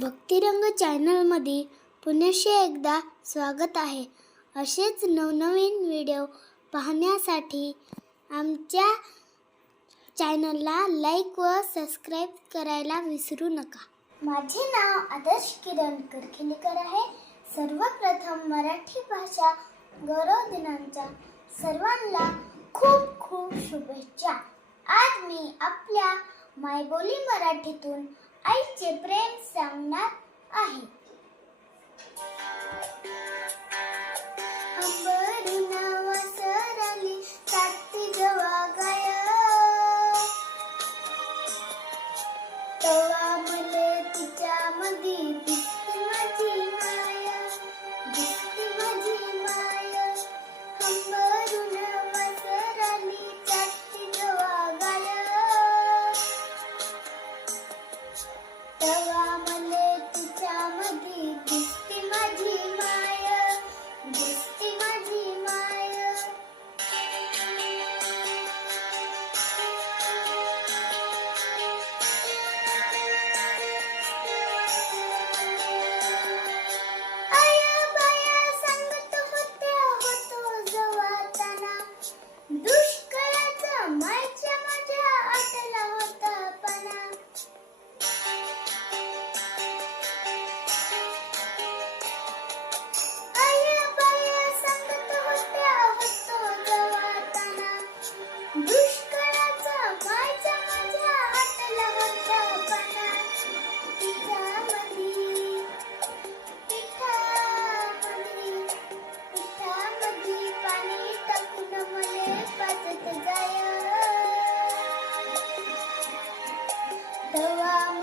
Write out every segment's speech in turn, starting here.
भक्तिरंग चॅनलमध्ये पुनश्च एकदा स्वागत आहे. असेच नवनवीन व्हिडिओ पाहण्यासाठी आमच्या चॅनलला लाईक व सबस्क्राईब करायला विसरू नका. माझे नाव आदर्श किरण करखिलेकर आहे. सर्वप्रथम मराठी भाषा गौरव दिनांच्या सर्वांना खूप खूप शुभेच्छा. आज मी आपल्या मायबोली मराठीतून आईचे प्रेम सांगणार आहे.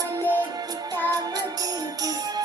Monday, guitar,